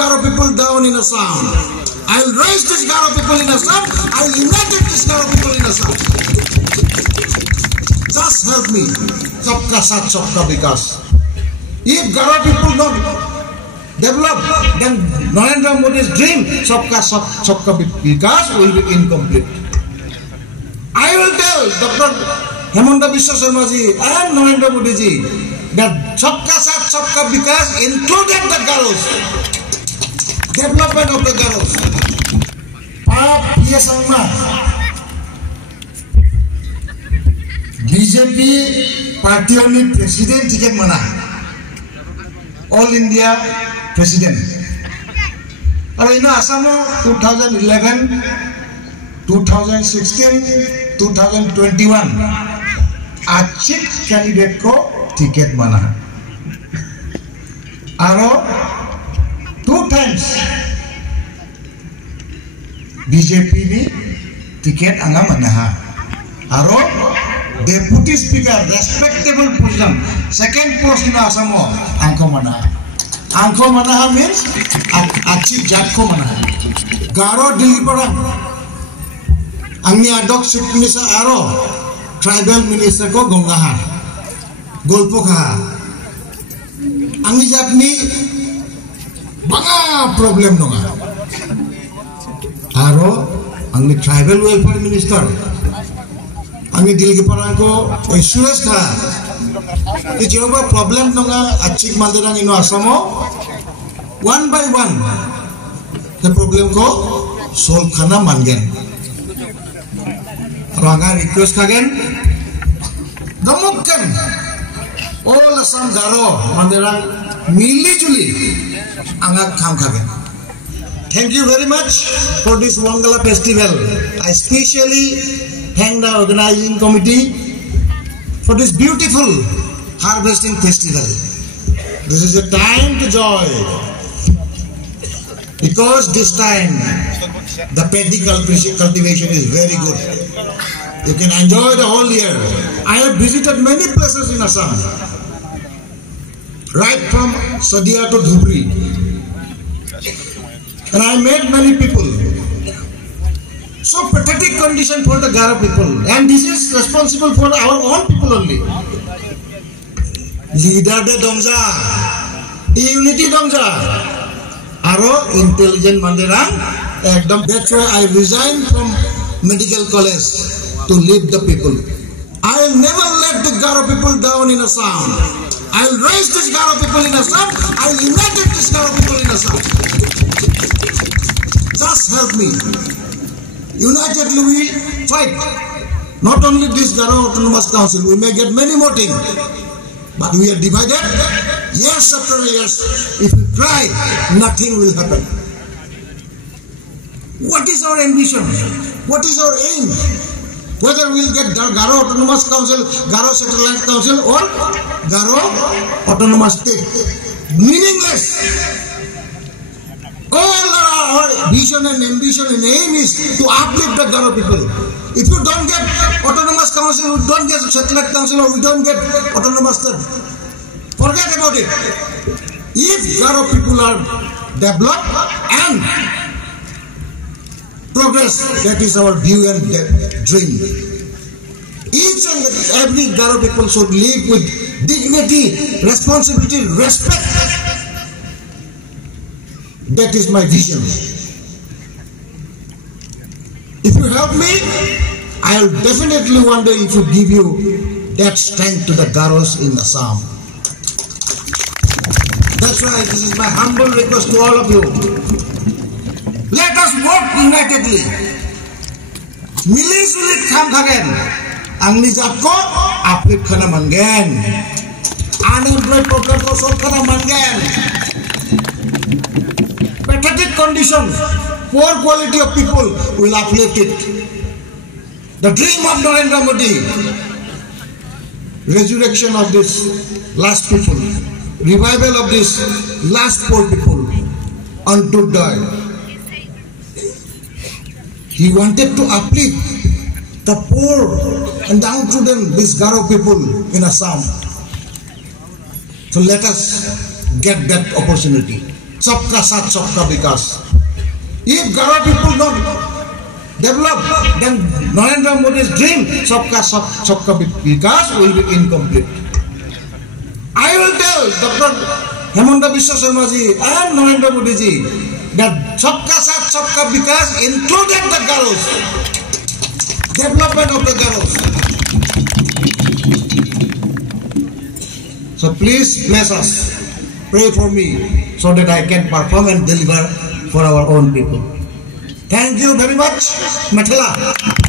Garo people down in Assam. I'll raise these Garo people in Assam. I'll unite these Garo people in Assam. Just help me. Sabka Saath, Sabka Vikas. If Garo people don't develop, then Narendra Modi's dream, Sabka Saath, Sabka Vikas, will be incomplete. I will tell Dr. Hemanta Biswa Sharma ji and Narendra Modi ji that Sabka Saath, Sabka Vikas included the Garos. Development of the Garos. Pap Yasangma. BJP party only president ticket mana. All India president. Aur ina Assamo 2011, 2016, 2021 achik candidate ko ticket mana. Aro 2 times BJP ni ticket anga mana. Aro deputy speaker respectable position second post in Assamo angko mana. Angko mana means achik jat ko mana. Garo Delhi para angni adok chief minister aro tribal minister ko gongaha golpo kha angni jatni banga problem nonga aro angni tribal welfare minister angni Delhi para ko Suresh kha e joba problem nonga achik mandirang ino Assamo one by one the problem ko solve khana mangen. Ranga request again. Gamukkan all Assam Garo mandirang mili juli angak kham khagen. Thank you very much for this Wangala festival. I especially thank the organizing committee for this beautiful harvesting festival. This is a time to joy because this time the paddy cultivation is very good. You can enjoy the whole year. I have visited many places in Assam, right from Sadia to Dhubri, and I met many people. So pathetic condition for the Garo people, and this is responsible for our own people only. Leader de Dongja, unity Dongja, Aro intelligent mandirang. That's why I resigned from medical college to lead the people. I'll never let the Garo people down in Assam. I'll raise these Garo people in Assam. I'll unite these Garo people in Assam. Just help me. Unitedly we fight. Not only this Garo Autonomous Council, we may get many more things. But we are divided. Years after years, if we try, nothing will happen. What is our ambition? What is our aim? Whether we will get Garo Autonomous Council, Garo Satellite Council or Garo Autonomous State. Meaningless. All our vision and ambition and aim is to uplift the Garo people. If you don't get Autonomous Council, we don't get Satellite Council or we don't get Autonomous State, forget about it. If Garo people are developed and progress, that is our view and dream. Each and every Garo people should live with dignity, responsibility, respect. That is my vision. If you help me, I will definitely one day if you give you that strength to the Garos in Assam. That's why this is my humble request to all of you. Let us work unitedly. Mili-juli kham khagen. Angni jatko uplift khana mangen. Unemployed problem ko solve khana mangen. Pathetic condition, poor quality of people will uplift it. The dream of Narendra Modi, resurrection of this last people, revival of this last poor people unto die. He wanted to uplift the poor and downtrodden, these Garo people in Assam. So let us get that opportunity. Sabka Saath, Sabka Vikas. If Garo people don't develop, then Narendra Modi's dream, Sabka Saath, Sabka Vikas, will be incomplete. I will tell Dr. Hemanta Biswa Sharma ji and Narendra Modi ji that Sabka Saath, Sabka Vikas included the Garos, development of the Garos. So please bless us, pray for me so that I can perform and deliver for our own people. Thank you very much, Mathila.